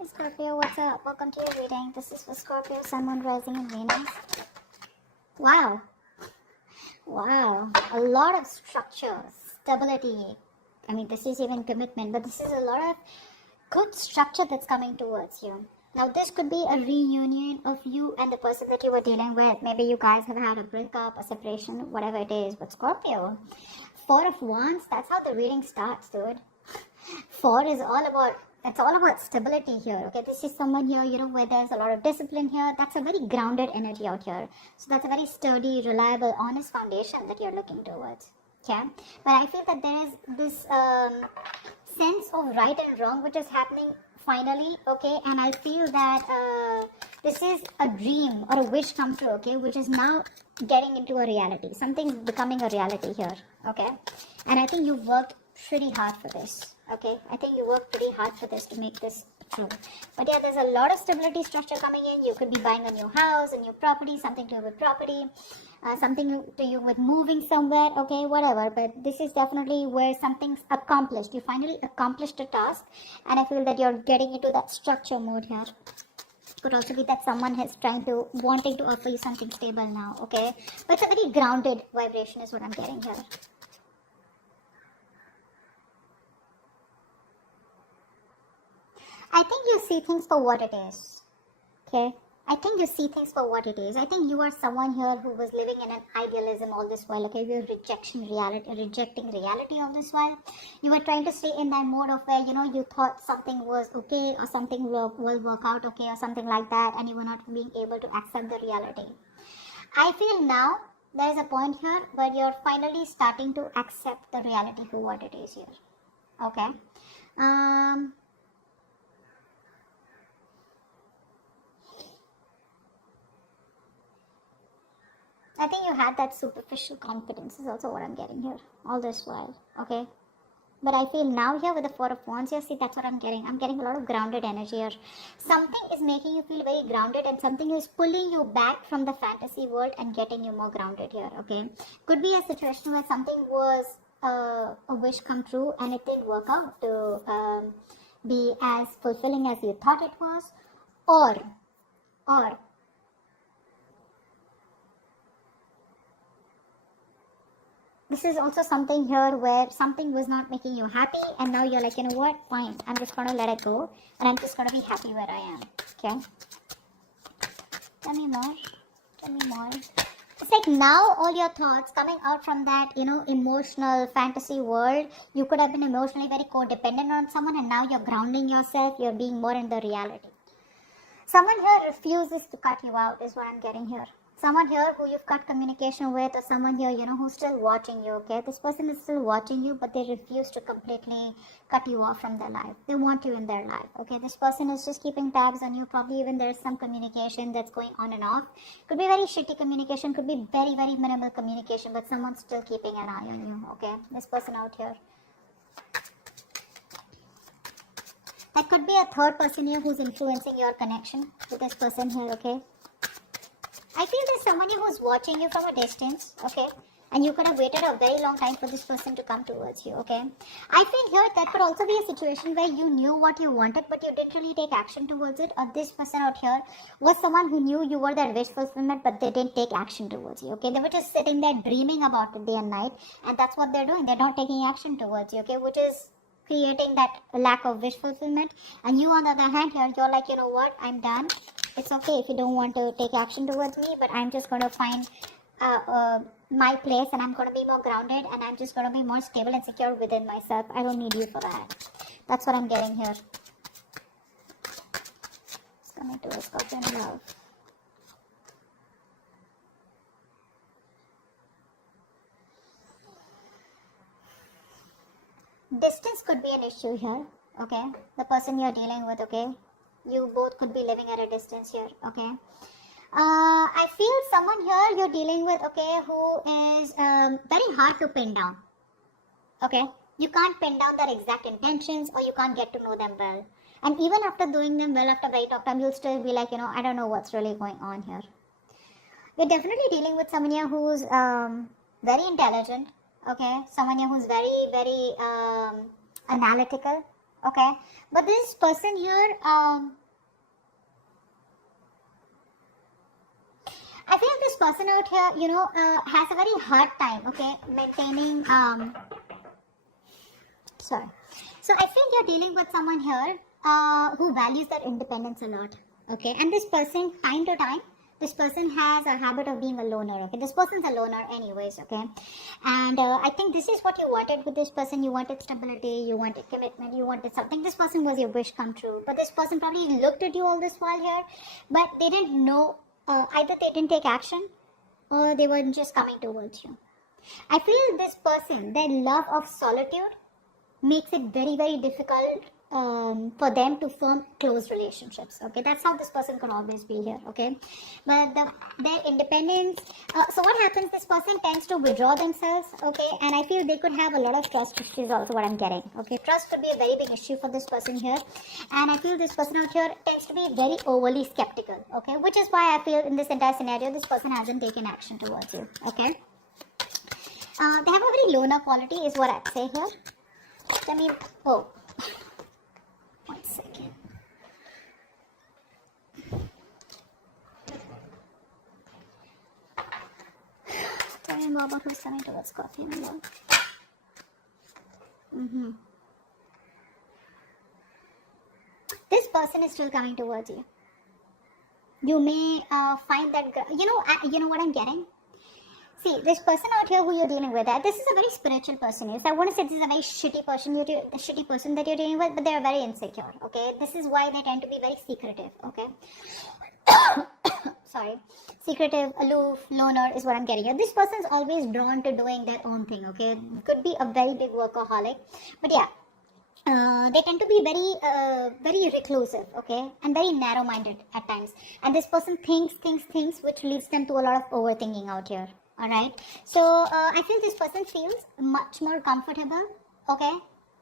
Hey Scorpio, what's up? Welcome to your reading. This is for Scorpio, Sun, Moon, Rising, and Venus. Wow. Wow. A lot of structure, stability. I mean, this is even commitment, but this is a lot of good structure that's coming towards you. Now, this could be a reunion of you and the person that you were dealing with. Maybe you guys have had a breakup, a separation, whatever it is. But Scorpio, Four of Wands, that's how the reading starts, dude. Four is all about, it's all about stability here. Okay, this is someone here, where there's a lot of discipline here. That's a very grounded energy out here. So that's a very sturdy, reliable, honest foundation that you're looking towards. Okay, but I feel that there is this sense of right and wrong which is happening finally. Okay, and I feel that this is a dream or a wish come true. Okay, which is now getting into a reality. Something's becoming a reality here. Okay, and I think you've worked pretty hard for this. Okay, I think you worked pretty hard for this to make this true. But yeah, there's a lot of stability structure coming in. You could be buying a new house, a new property, something to do with property, something to do with moving somewhere. Okay, whatever. But this is definitely where something's accomplished. You finally accomplished a task, and I feel that you're getting into that structure mode here. Could also be that someone is wanting to offer you something stable now. Okay, but it's a very grounded vibration is what I'm getting here. I think you see things for what it is. Okay? I think you see things for what it is. I think you are someone here who was living in an idealism all this while. Okay? You're rejecting reality all this while. You were trying to stay in that mode of where, you thought something was okay or something will work out okay or something like that, and you were not being able to accept the reality. I feel now there is a point here where you're finally starting to accept the reality for what it is here. Okay? I think you had that superficial confidence is also what I'm getting here all this while, okay? But I feel now here with the Four of Wands here, see, that's what I'm getting. I'm getting a lot of grounded energy here. Something is making you feel very grounded and something is pulling you back from the fantasy world and getting you more grounded here, okay? Could be a situation where something was a wish come true and it didn't work out to be as fulfilling as you thought it was, or this is also something here where something was not making you happy and now you're like, you know what, fine, I'm just going to let it go and I'm just going to be happy where I am. Okay? Tell me more. It's like now all your thoughts coming out from that, emotional fantasy world. You could have been emotionally very codependent on someone and now you're grounding yourself. You're being more in the reality. Someone here refuses to cut you out is what I'm getting here. Someone here who you've cut communication with, or someone here, who's still watching you, okay? This person is still watching you, but they refuse to completely cut you off from their life. They want you in their life, okay? This person is just keeping tabs on you. Probably even there's some communication that's going on and off. Could be very shitty communication, could be very, very minimal communication, but someone's still keeping an eye on you, okay? This person out here. That could be a third person here who's influencing your connection with this person here, okay? I feel there's someone here who's watching you from a distance, okay? And you could have waited a very long time for this person to come towards you, okay? I feel here that could also be a situation where you knew what you wanted, but you didn't really take action towards it. Or this person out here was someone who knew you were their wish fulfillment, but they didn't take action towards you, okay? They were just sitting there dreaming about it day and night, and that's what they're doing. They're not taking action towards you, okay? Which is creating that lack of wish fulfillment. And you, on the other hand, here, you're like, you know what? I'm done. It's okay if you don't want to take action towards me, but I'm just going to find my place and I'm going to be more grounded and I'm just going to be more stable and secure within myself. I don't need you for that. That's what I'm getting here. It's coming to a Scorpion love. Distance could be an issue here, okay? The person you're dealing with, okay? You both could be living at a distance here, okay? I feel someone here you're dealing with, okay, who is very hard to pin down, okay? You can't pin down their exact intentions or you can't get to know them well. And even after doing them well, after very top time, you'll still be like, I don't know what's really going on here. You're definitely dealing with someone here who's very intelligent, okay? Someone here who's very, very analytical, Okay, but this person here, I feel this person out here, has a very hard time, okay, maintaining, sorry. So I feel you're dealing with someone here who values their independence a lot, okay, and this person, time to time, this person has a habit of being a loner, okay, this person's a loner anyways, okay, and I think this is what you wanted with this person. You wanted stability, you wanted commitment, you wanted something. This person was your wish come true, but this person probably looked at you all this while here, but they didn't know, either they didn't take action or they were just coming towards you. I feel this person, their love of solitude makes it very, very difficult for them to form close relationships, okay. That's how this person could always be here, okay. But their independence, so what happens, this person tends to withdraw themselves, okay, and I feel they could have a lot of trust issues also, what I'm getting, okay. Trust could be a very big issue for this person here, and I feel this person out here tends to be very overly skeptical, okay, which is why I feel in this entire scenario this person hasn't taken action towards you, okay. They have a very loner quality is what I'd say here. Let me, oh, 1 second. Tell me more about who's coming towards Scorpio. This person is still coming towards you. You may find that, you know what I'm getting? See, this person out here who you're dealing with, this is a very spiritual person. Yes, I want to say this is a very shitty person that you're dealing with, but they're very insecure, okay? This is why they tend to be very secretive, okay? Sorry. Secretive, aloof, loner is what I'm getting here. This person's always drawn to doing their own thing, okay? Could be a very big workaholic, but yeah. They tend to be very reclusive, okay, and very narrow-minded at times. And this person thinks, which leads them to a lot of overthinking out here. All right. So I feel this person feels much more comfortable, okay,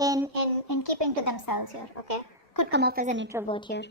in keeping to themselves here, okay. Could come off as an introvert here.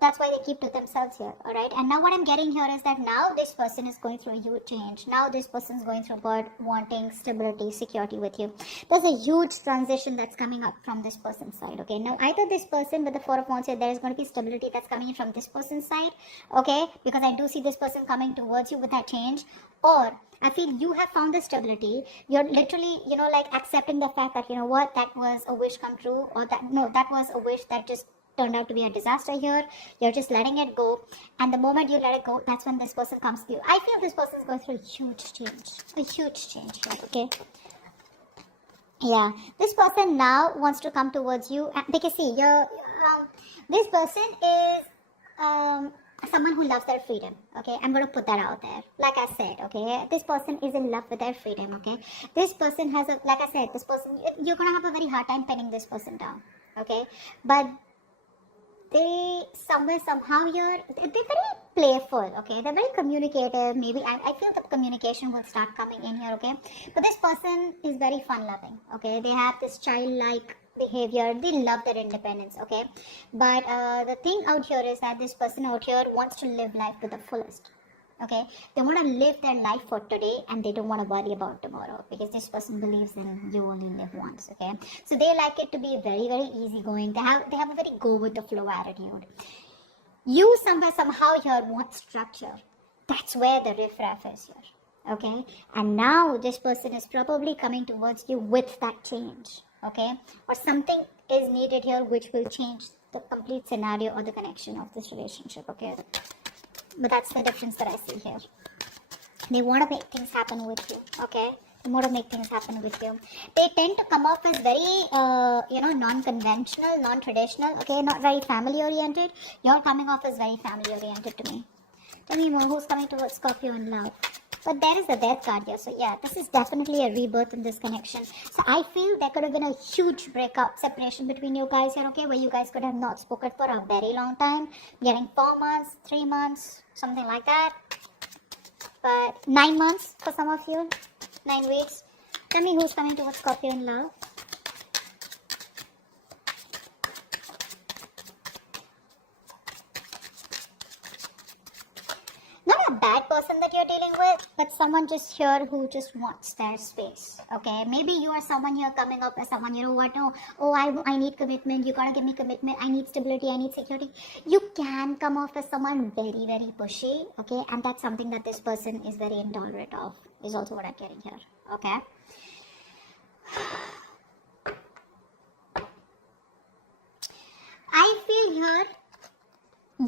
That's why they keep to themselves here, all right. And now what I'm getting here is that now this person is going through a huge change. Now this person is going through God wanting stability, security with you. There's a huge transition that's coming up from this person's side, okay. Now either this person with the Four of Wands here, there is going to be stability that's coming in from this person's side, okay, because I do see this person coming towards you with that change, or I feel you have found the stability. You're literally, like accepting the fact that, what, that was a wish come true, or that was a wish that just turned out to be a disaster here. You're just letting it go, and the moment you let it go, that's when this person comes to you. I feel this person is going through a huge change here, okay. Yeah, this person now wants to come towards you, because see, this person is someone who loves their freedom, okay. I'm going to put that out there. Like I said, okay, this person is in love with their freedom, okay. This person has like I said, this person, you're going to have a very hard time pinning this person down, okay. But they somehow here, they're very playful, okay. They're very communicative. Maybe I feel the communication will start coming in here, okay. But this person is very fun loving, okay. They have this childlike behavior. They love their independence, okay. But the thing out here is that this person out here wants to live life to the fullest, okay. They want to live their life for today, and they don't want to worry about tomorrow, because this person believes in you only live once, okay. So they like it to be very, very easygoing. They have a very go with the flow attitude. You somehow here want structure. That's where the riffraff is here, okay. And now this person is probably coming towards you with that change, okay, or something is needed here which will change the complete scenario or the connection of this relationship, okay. But that's the difference that I see here. They want to make things happen with you, okay. They want to make things happen with you. They tend to come off as very non-conventional, non-traditional, okay, not very family oriented. You're coming off as very family oriented to me. Tell me more, who's coming towards Scorpio in love? But there is the death card here. So yeah, this is definitely a rebirth in this connection. So I feel there could have been a huge breakup, separation between you guys here, okay, where you guys could have not spoken for a very long time. Getting 4 months, 3 months, something like that. But 9 months for some of you. 9 weeks. Tell me who's coming towards Scorpio in love. Not a bad person that you're dealing with. but someone just here who just wants their space. Okay, maybe you are someone here coming up as someone, you know what, no, oh, I need commitment, you gotta give me commitment, I need stability, I need security. You can come off as someone very, very pushy. Okay, and that's something that this person is very intolerant of, is also what I'm getting here. Okay, I feel here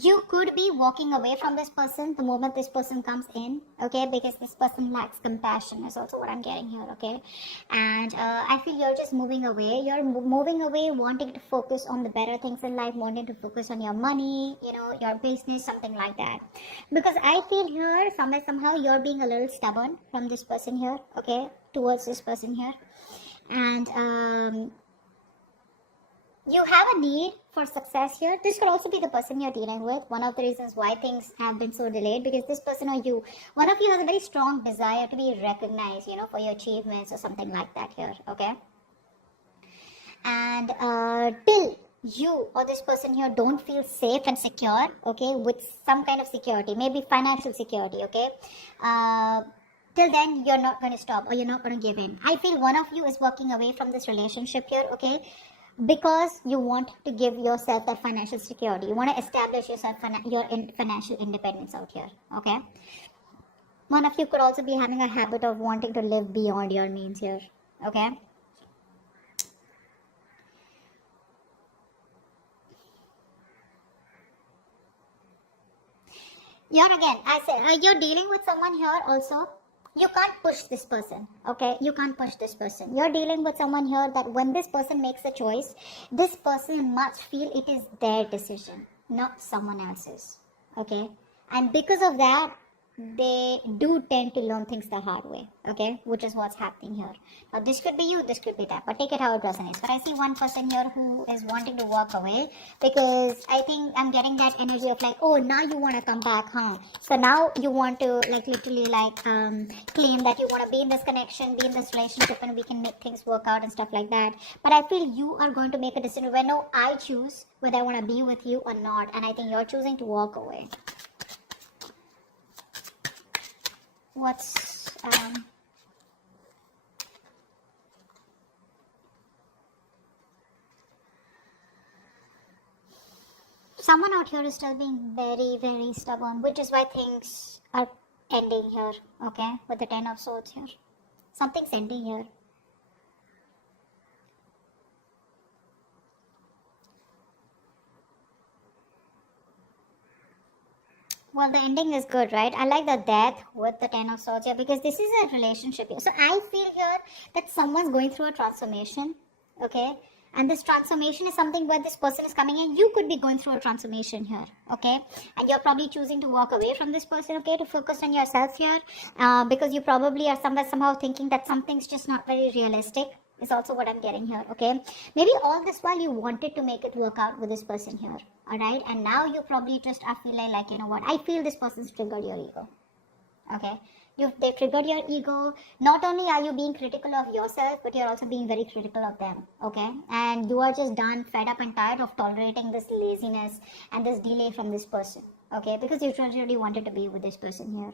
you could be walking away from this person the moment this person comes in. Okay, because this person lacks compassion is also what I'm getting here. Okay, and I feel you're just moving away. You're moving away, wanting to focus on the better things in life, wanting to focus on your money, you know, your business, something like that. Because I feel here somehow you're being a little stubborn from this person here. Okay, towards this person here. And you have a need for success here. This could also be the person you're dealing with. One of the reasons why things have been so delayed, because this person or you, one of you has a very strong desire to be recognized, you know, for your achievements or something like that here. Okay, and till you or this person here don't feel safe and secure, okay, with some kind of security, maybe financial security, okay, till then you're not going to stop, or you're not going to give in. I feel one of you is walking away from this relationship here, okay, because you want to give yourself that financial security. You want to establish yourself your financial independence out here. Okay, one of you could also be having a habit of wanting to live beyond your means here. Okay, here again I say you're dealing with someone here also. You can't push this person. Okay, you can't push this person. You're dealing with someone here that when this person makes a choice, this person must feel it is their decision, not someone else's. Okay, and because of that, they do tend to learn things the hard way. Okay, which is what's happening here. Now this could be you, this could be that, but take it how it resonates. But I see one person here who is wanting to walk away, because I think I'm getting that energy of like, oh, now you want to come back, huh? So now you want to like literally like claim that you want to be in this connection, be in this relationship, and we can make things work out and stuff like that. But I feel you are going to make a decision where no, I choose whether I want to be with you or not, and I think you're choosing to walk away. What's someone out here is still being very, very stubborn, which is why things are ending here. Okay, with the 10 of swords here, something's ending here. Well, the ending is good, right? I like the death with the 10 of swords here, because this is a relationship here. So I feel here that someone's going through a transformation, okay? And this transformation is something where this person is coming in. You could be going through a transformation here, okay? And you're probably choosing to walk away from this person, okay? To focus on yourself here, because you probably are somehow thinking that something's just not very realistic. Is also what I'm getting here, okay? Maybe all this while you wanted to make it work out with this person here, all right? And now you probably just are feeling like, you know what? I feel this person's triggered your ego, okay? They triggered your ego. Not only are you being critical of yourself, but you're also being very critical of them, okay? And you are just done, fed up and tired of tolerating this laziness and this delay from this person, okay? Because you really wanted to be with this person here.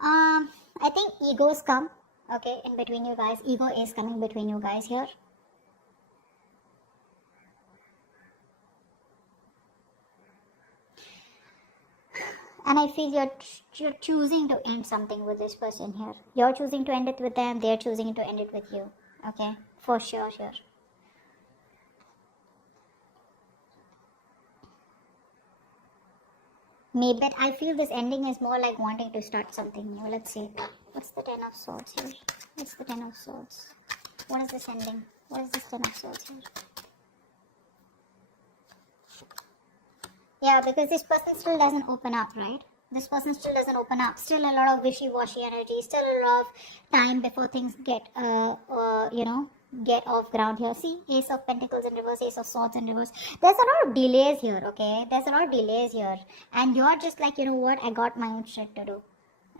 I think egos come, okay, in between you guys. Ego is coming between you guys here. And I feel you're choosing to end something with this person here. You're choosing to end it with them. They're choosing to end it with you. Okay, for sure, sure. Maybe, but I feel this ending is more like wanting to start something new. Let's see. What's the 10 of swords here? What's the 10 of swords? What is this ending? What is this 10 of swords here? Yeah, because this person still doesn't open up, right? This person still doesn't open up. Still a lot of wishy-washy energy. Still a lot of time before things get, get off ground here. See, Ace of Pentacles in reverse, Ace of Swords in reverse. There's a lot of delays here, okay? There's a lot of delays here. And you're just like, you know what? I got my own shit to do.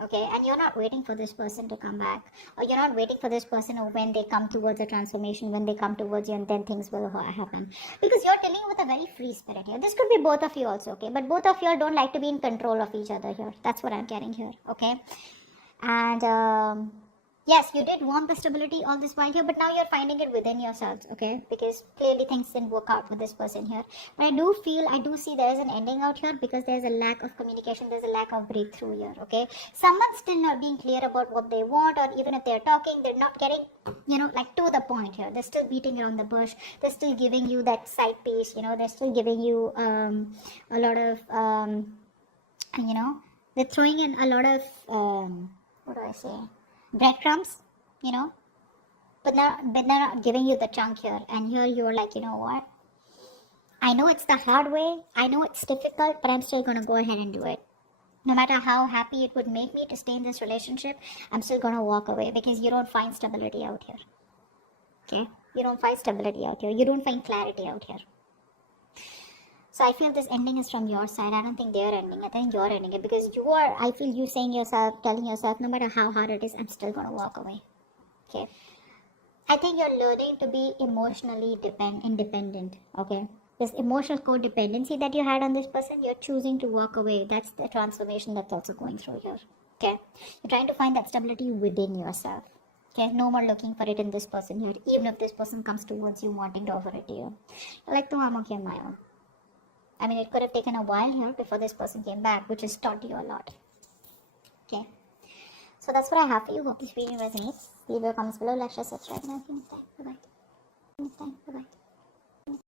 okay? And you're not waiting for this person to come back, or you're not waiting for this person, or when they come towards a transformation, when they come towards you, and then things will happen. Because you're dealing with a very free spirit here. This could be both of you also, okay? But both of you don't like to be in control of each other here. That's what I'm getting here, okay? And yes, you did want the stability all this while here, but now you're finding it within yourselves, okay? Because clearly things didn't work out with this person here. But I do see there is an ending out here, because there's a lack of communication, there's a lack of breakthrough here, okay? Someone's still not being clear about what they want, or even if they're talking, they're not getting, like to the point here. They're still beating around the bush. They're still giving you that side piece, they're still giving you a lot of, they're throwing in a lot of, what do I say? Breadcrumbs, but they're not giving you the chunk here. And here you're like, you know what? I know it's the hard way. I know it's difficult, but I'm still going to go ahead and do it. No matter how happy it would make me to stay in this relationship, I'm still going to walk away, because you don't find stability out here. Okay? You don't find stability out here. You don't find clarity out here. So I feel this ending is from your side. I don't think they're ending it. I think you're ending it, because I feel you telling yourself, no matter how hard it is, I'm still going to walk away. Okay. I think you're learning to be emotionally independent. Okay. This emotional codependency that you had on this person, you're choosing to walk away. That's the transformation that's also going through here. Okay. You're trying to find that stability within yourself. Okay. No more looking for it in this person here, even if this person comes towards you wanting to offer it to you. You're like, no, I'm okay on my own. I mean, it could have taken a while here before this person came back, which has taught you a lot. Okay. So that's what I have for you. Hope this video resonates. Leave your comments below. Like, share, subscribe. Bye-bye. Bye-bye.